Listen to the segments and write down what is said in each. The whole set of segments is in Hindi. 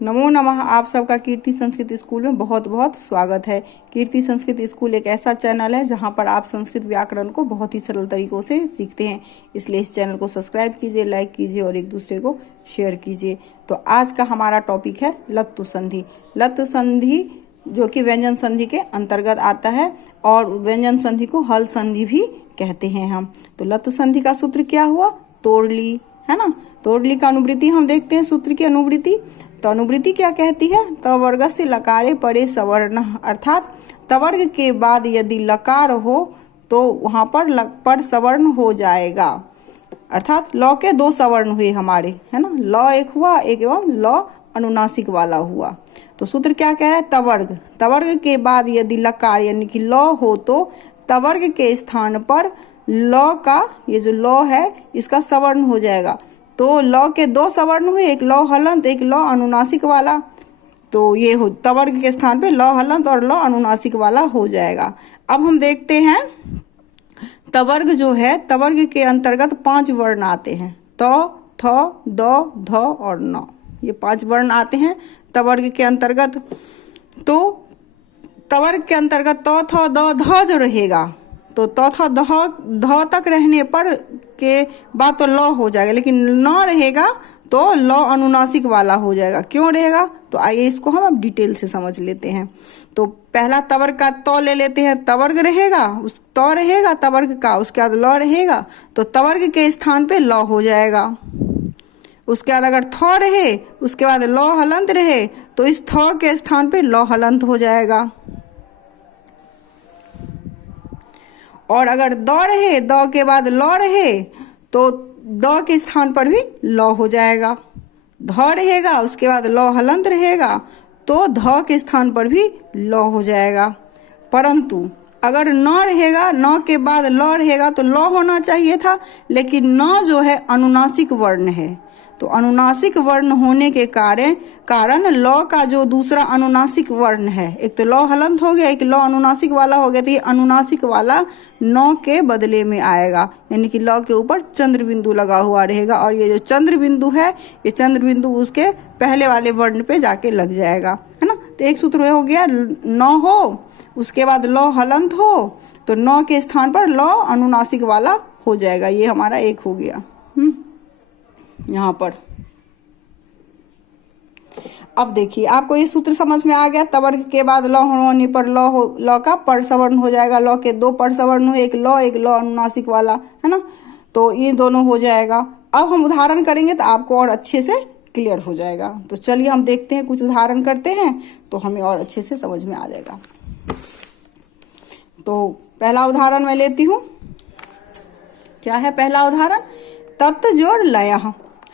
नमो नमः। आप सबका कीर्ति संस्कृत स्कूल में बहुत बहुत स्वागत है। कीर्ति संस्कृत स्कूल एक ऐसा चैनल है जहां पर आप संस्कृत व्याकरण को बहुत ही सरल तरीकों से सीखते हैं। इसलिए इस चैनल को सब्सक्राइब कीजिए, लाइक कीजिए और एक दूसरे को शेयर कीजिए। तो आज का हमारा टॉपिक है लत्तु संधि। लत्तु संधि जो कि व्यंजन संधि के अंतर्गत आता है और व्यंजन संधि को हल संधि भी कहते हैं हम। तो लत्तु संधि का सूत्र क्या हुआ? तोड़ ली, है ना। तोड़ ली का अनुवृत्ति हम देखते हैं। सूत्र की अनुवृत्ति, तो अनुवृत्ति क्या कहती है? तवर्ग से लकारे परे सवर्ण, अर्थात तवर्ग के बाद यदि लकार हो तो वहां पर सवर्ण हो जाएगा। अर्थात लौ के दो सवर्ण हुए हमारे, है ना। लौ एक हुआ, एक एवं लौ अनुनासिक वाला हुआ। तो सूत्र क्या कह रहा है? तवर्ग, तवर्ग के बाद यदि लकार यानी कि लौ हो तो तवर्ग के स्थान पर लौ का, ये जो लौ है इसका सवर्ण हो जाएगा। तो लौ के दो सवर्ण हुए, एक लौ हलंत एक लौ अनुनासिक वाला। तो ये हो तवर्ग के स्थान पे लौ हलंत और लौ अनुनासिक वाला हो जाएगा। अब हम देखते हैं तवर्ग जो है, तवर्ग के अंतर्गत 5 वर्ण आते हैं। त, थ, द, ध और न, ये 5 वर्ण आते हैं तवर्ग के अंतर्गत। तो तवर्ग के अंतर्गत त, थ, द, ध जो रहेगा तो त, थ, ध तक रहने पर के बाद तो लौ हो जाएगा, लेकिन न रहेगा तो लौ अनुनासिक वाला हो जाएगा। क्यों रहेगा? तो आइए इसको हम अब डिटेल से समझ लेते हैं। तो पहला तवर्ग का त ले लेते हैं। तवर्ग रहेगा, उस त रहेगा तवर्ग का, उसके बाद लौ रहेगा तो तवर्ग के स्थान पे लौ हो जाएगा। उसके बाद अगर थ रहे उसके बाद लौ हलंत रहे तो इस थ के स्थान पे लौ हलंत हो जाएगा। और अगर द रहे, द के बाद लौ रहे तो द के स्थान पर भी लौ हो जाएगा। ध रहेगा उसके बाद लौ हलंत रहेगा तो ध के स्थान पर भी लौ हो जाएगा। परंतु अगर न रहेगा, न के बाद लौ रहेगा तो लौ होना चाहिए था, लेकिन न जो है अनुनासिक वर्ण है। तो अनुनासिक वर्ण होने के कारण लौ का जो दूसरा अनुनासिक वर्ण है, एक तो लौ हलंत हो गया, एक लौ अनुनासिक वाला हो गया, तो ये अनुनासिक वाला न के बदले में आएगा, यानी कि लौ के ऊपर चंद्र बिंदु लगा हुआ रहेगा। और ये जो चंद्र बिंदु है, ये चंद्र बिंदु उसके पहले वाले वर्ण पे जाके लग जाएगा, है ना। तो एक सूत्र हो गया, न हो उसके बाद लौ हलंत हो तो न के स्थान पर लौ अनुनासिक वाला हो जाएगा। ये हमारा एक हो गया। यहाँ पर अब देखिए आपको ये सूत्र समझ में आ गया। तवर्ग के बाद लौ होने पर लौ का पर सवर्ण हो जाएगा। लौ के 2 पर सवर्ण हुए, एक लौ अनुनासिक वाला, है ना। तो ये दोनों हो जाएगा। अब हम उदाहरण करेंगे तो आपको और अच्छे से क्लियर हो जाएगा। तो चलिए हम देखते हैं, कुछ उदाहरण करते हैं तो हमें और अच्छे से समझ में आ जाएगा। तो पहला उदाहरण मैं लेती हूँ। क्या है पहला उदाहरण? तत् जोड़ लय,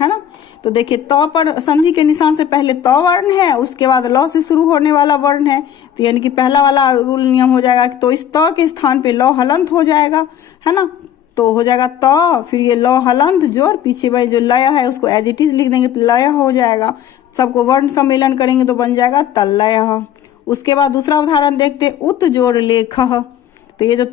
है ना। तो देखिए त पर संधि के निशान से पहले त वर्ण है, उसके बाद लौ से शुरू होने वाला वर्ण है। तो यानी कि पहला वाला रूल नियम हो जाएगा, तो इस त के स्थान पे लौ हलंत हो जाएगा, है ना। तो हो जाएगा त, फिर ये लौ हलंत जोड़, पीछे भाई जो लय है उसको एज इट इज लिख देंगे तो लय हो जाएगा। सबको वर्ण सम्मेलन करेंगे तो बन जाएगा तल्लय। उसके बाद दूसरा उदाहरण देखते, उत जोड़ लेख। तो ये जो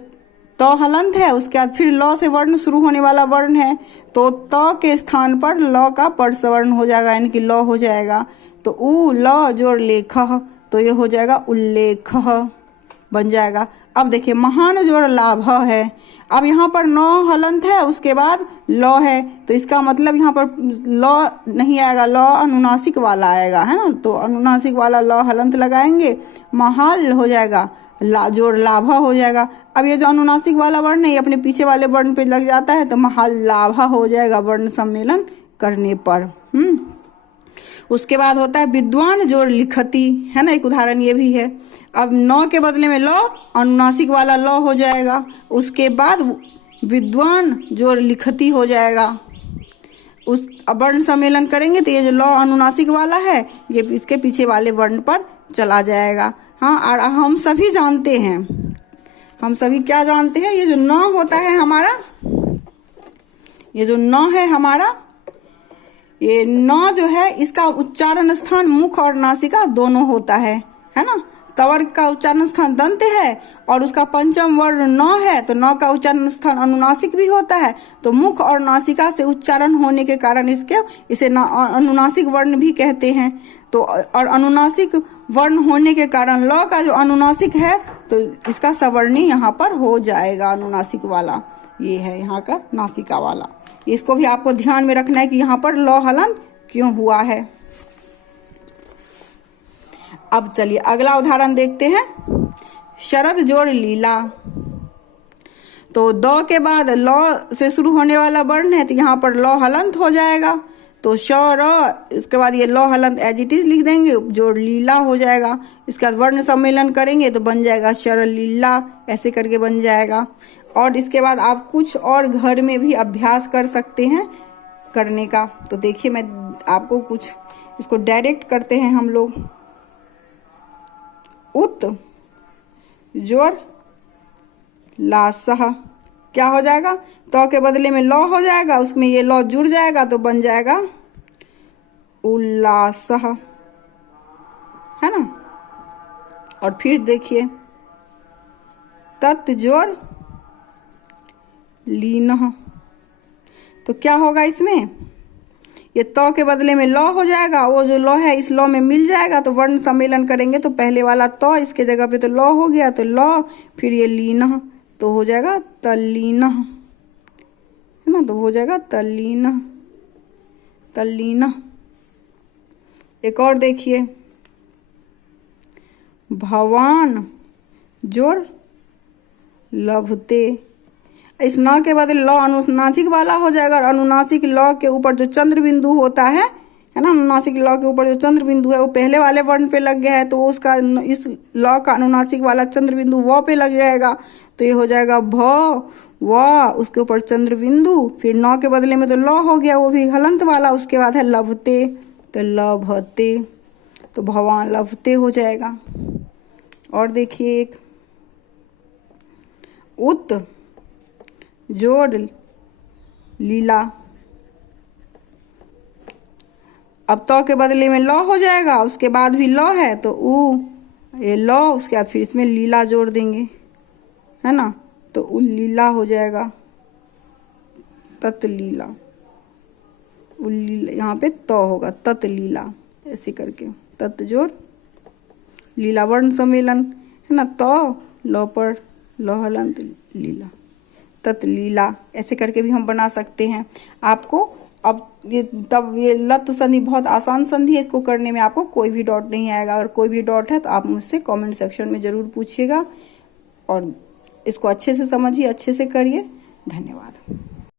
त हलंत है, उसके बाद फिर लौ से वर्ण शुरू होने वाला वर्ण है, तो त के स्थान पर लौ का पर सवर्ण हो जाएगा, यानी कि लौ हो जाएगा। तो उ ल जोड़ लेख, तो ये हो जाएगा उल्लेख बन जाएगा। अब देखिए महान जोड़ लाभ है। अब यहाँ पर न हलंत है, उसके बाद लौ है, तो इसका मतलब यहाँ पर लौ नहीं आएगा, लौ अनुनासिक वाला आएगा, है ना। तो अनुनासिक वाला लौ हलंत लगाएंगे, महाल हो जाएगा, जोड़ लाभा हो जाएगा। अब ये जो अनुनासिक वाला वर्ण है ये अपने पीछे वाले वर्ण पे लग जाता है तो महाल लाभा हो जाएगा वर्ण सम्मेलन करने पर। उसके बाद होता है विद्वान जोड़ लिखती, है ना। एक उदाहरण ये भी है। अब न के बदले में लौ, अनुनासिक वाला लौ हो जाएगा। उसके बाद विद्वान जोड़ लिखती हो जाएगा। उस वर्ण सम्मेलन करेंगे तो ये जो लौ अनुनासिक वाला है ये इसके पीछे वाले वर्ण पर चला जाएगा। हाँ, और हम सभी जानते हैं, हम सभी क्या जानते हैं, ये जो न होता है हमारा, ये जो न है हमारा, ये न जो है इसका उच्चारण स्थान मुख और नासिका दोनों होता है ना। तवर्ग का उच्चारण स्थान दंत है और उसका पंचम वर्ण न है, तो न का उच्चारण स्थान अनुनासिक भी होता है। तो मुख और नासिका से उच्चारण होने के कारण इसे अनुनासिक वर्ण भी कहते हैं। तो और अनुनासिक वर्ण होने के कारण ल का जो अनुनासिक है तो इसका सवर्णी यहाँ पर हो जाएगा, अनुनासिक वाला। ये है यहाँ का नासिका वाला। इसको भी आपको ध्यान में रखना है कि यहाँ पर ल हलन क्यों हुआ है। अब चलिए अगला उदाहरण देखते हैं। शरद जोड़ लीला। तो द के बाद ल से शुरू होने वाला वर्ण है, तो यहाँ पर ल हलंत हो जाएगा। तो श र इसके बाद ये ल हलंत एज इट इज लिख देंगे, जोड़ लीला हो जाएगा। इसके बाद वर्ण सम्मेलन करेंगे तो बन जाएगा शरद लीला, ऐसे करके बन जाएगा। और इसके बाद आप कुछ और घर में भी अभ्यास कर सकते हैं करने का। तो देखिए मैं आपको कुछ इसको डायरेक्ट करते हैं हम लोग। उत जोड़ लासह, क्या हो जाएगा? तो के बदले में लौ हो जाएगा, उसमें ये लौ जुड़ जाएगा तो बन जाएगा उल्लासह, है ना। और फिर देखिए तत् जोड़ लीनह, तो क्या होगा इसमें? ये तो के बदले में लौ हो जाएगा, वो जो लौ है इस लौ में मिल जाएगा। तो वर्ण सम्मेलन करेंगे तो पहले वाला तो इसके जगह पे तो लौ हो गया, तो लौ, फिर ये लीनह तो हो जाएगा तल्लीनह, है ना। तो हो जाएगा तल्लीनह, तल्लीनह। एक और देखिए भवान जोड़ लभते। इस न के बाद लौ अनुनासिक वाला हो जाएगा और अनुनासिक लौ के ऊपर जो चंद्र बिंदु होता है ना, अनुनासिक लौ के ऊपर जो चंद्र बिंदु है वो पहले वाले वर्ण पे लग गया है, तो उसका इस लौ का अनुनासिक वाला चंद्र बिंदु व पे लग जाएगा। तो ये हो जाएगा भ व, उसके ऊपर चंद्र बिंदु, फिर न के बदले में तो लौ हो गया, वो भी हलंत वाला। उसके बाद है लभते, तो लभते, तो भवान लभते हो जाएगा। और देखिए एक उत जोड़ लीला। अब तो के बदले में लौ हो जाएगा, उसके बाद भी लौ है तो ये लौ, उसके बाद फिर इसमें लीला जोड़ देंगे, है ना। तो उल्लीला हो जाएगा, तत्लीला, उल्लीला, यहाँ पे तो होगा तत्लीला, ऐसे करके तत् जोड़ लीला, वर्ण सम्मेलन, है ना। तो लौ पर लौ हलंत लीला, तत्लीला, ऐसे करके भी हम बना सकते हैं। आपको अब ये लत संधि बहुत आसान संधि है, इसको करने में आपको कोई भी डाउट नहीं आएगा। अगर कोई भी डाउट है तो आप मुझसे कमेंट सेक्शन में ज़रूर पूछिएगा और इसको अच्छे से समझिए, अच्छे से करिए। धन्यवाद।